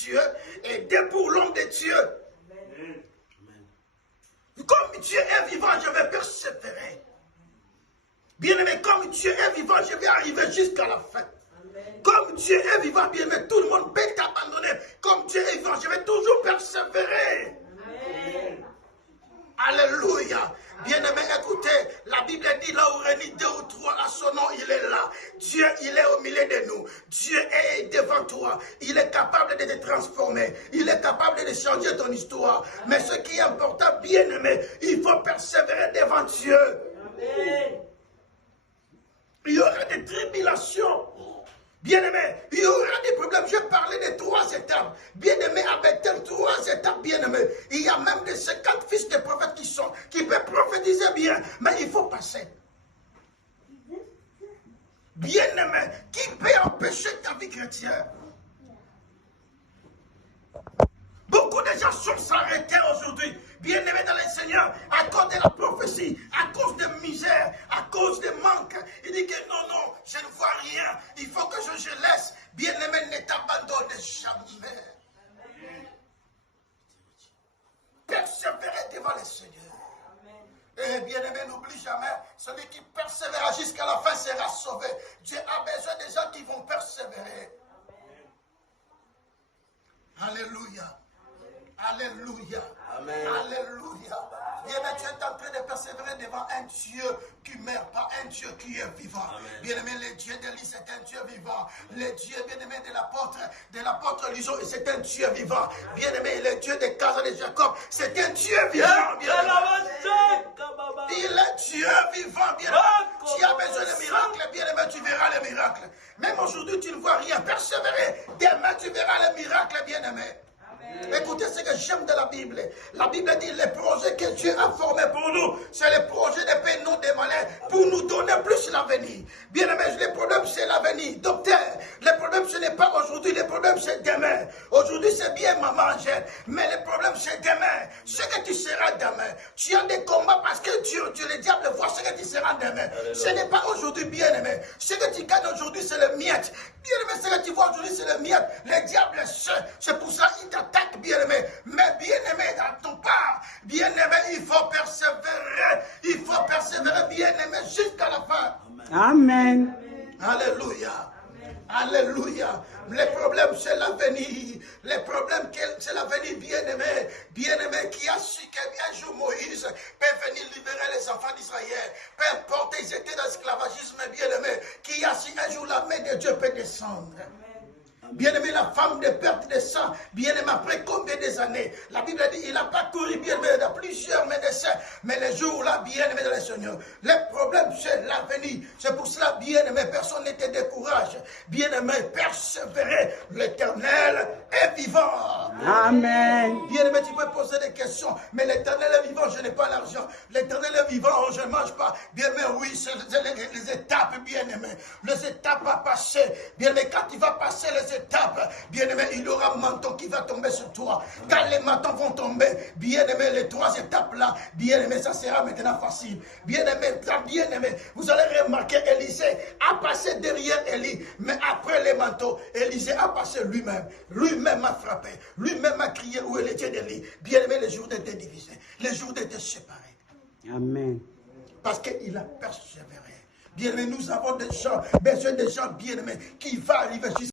Dieu et Dieu pour l'homme de Dieu. Amen. Comme Dieu est vivant, je vais persévérer. Bien-aimé, comme Dieu est vivant, je vais arriver jusqu'à la fin. Amen. Comme Dieu est vivant, bien-aimé, tout le monde peut t'abandonner. Comme Dieu est vivant, je vais toujours persévérer. Amen. Alléluia. Bien-aimé, écoutez, la Bible dit là où réunit 2 ou 3 à son nom, il est là. Dieu, il est au milieu de nous. Dieu est devant toi. Il est capable de te transformer. Il est capable de changer ton histoire. Mais ce qui est important, bien-aimé, il faut persévérer devant Dieu. Amen. Il y aura des tribulations. Bien-aimé, il y aura des problèmes. Je parlais de 3 étapes. Bien-aimé, avec tes 3 étapes, bien-aimé, il y a même des 50 fils de prophètes qui peuvent prophétiser bien, mais il faut passer. Bien-aimé, qui peut empêcher ta vie chrétienne? Beaucoup de gens sont s'arrêtés aujourd'hui, bien-aimés dans le Seigneur, à cause de la prophétie, à cause de misère, à cause de manque. Il dit que non, je ne vois rien, il faut que je laisse. Bien-aimé, ne t'abandonne jamais. Persévérer devant le Seigneur. Et bien-aimé, n'oublie jamais, celui qui persévérera jusqu'à la fin sera sauvé. Dieu a besoin des gens qui vont persévérer. Alléluia. Alléluia. Amen. Alléluia. Bien-aimé, tu es en train de persévérer devant un Dieu qui ne meurt pas, un Dieu qui est vivant. Bien-aimé, le Dieu d'Élie, c'est un Dieu vivant. Le Dieu, bien-aimé, de l'apôtre Lison, c'est un Dieu vivant. Bien-aimé, le Dieu des casas de Jacob, c'est un Dieu vivant. Il est Dieu vivant, bien-aimé. Tu as besoin de miracles, bien-aimé, tu verras les miracles. Même aujourd'hui, tu ne vois rien. Persévérer. Demain, tu verras les miracles, bien-aimé. Écoutez ce que j'aime de la Bible. La Bible dit les projets que Dieu a formés pour nous, c'est les projets de paix, non des malheurs, pour nous donner plus l'avenir. Bien aimé, les problèmes c'est l'avenir. Docteur, les problèmes ce n'est pas aujourd'hui, les problèmes c'est demain. Aujourd'hui c'est bien maman, mais les problèmes c'est demain. Ce que tu seras demain. Tu as des combats parce que Dieu, le diable voit ce que tu seras demain. Ce n'est pas aujourd'hui, bien aimé. Ce que tu gagnes aujourd'hui c'est le miette. Bien aimé, ce que tu vois aujourd'hui c'est le miette. Le diable sait. C'est pour ça qu'il t'attaque. Bien-aimé, mais bien-aimé dans ton part, bien-aimé, il faut persévérer, bien-aimé, jusqu'à la fin. Amen. Alléluia. Alléluia. Les problèmes, c'est l'avenir. Les problèmes, c'est l'avenir, bien-aimé. Bien-aimé, qui a su qu'un jour Moïse peut venir libérer les enfants d'Israël. Peu importe, ils étaient dans l'esclavagisme, bien-aimé. Qui a su un jour la main de Dieu peut descendre. Bien-aimé, la femme de perte de sang, bien-aimé, après combien des années? La Bible dit, il n'a pas couru, bien-aimé, il y a plusieurs médecins, mais les jours-là, bien-aimé dans le Seigneur, le problème, c'est l'avenir. C'est pour cela, bien-aimé, personne ne te décourage. Bien-aimé, persévérer, l'Éternel est vivant. Amen. Bien-aimé, tu peux poser des questions, mais l'Éternel est vivant, je n'ai pas l'argent. L'Éternel est vivant, je ne mange pas. Bien-aimé, oui, c'est les étapes, bien-aimé. Les étapes à passer. Bien-aimé, quand tu vas passer les étapes, bien-aimé, il y aura un manteau qui va tomber sur toi. Quand les manteaux vont tomber, bien-aimé, les 3 étapes-là, bien-aimé, ça sera maintenant facile. Bien-aimé, bien-aimé, vous allez remarquer, Élisée a passé derrière Élie, mais après les manteaux, Élisée a passé lui-même. Lui-même a frappé. Lui-même a crié où est le Dieu d'Élie. Bien-aimé, les jours d'été divisés, les jours d'été séparés. Amen. Parce qu'il a persévéré. Bien-aimé, nous avons des gens, besoin de gens bien-aimés qui vont arriver jusqu'à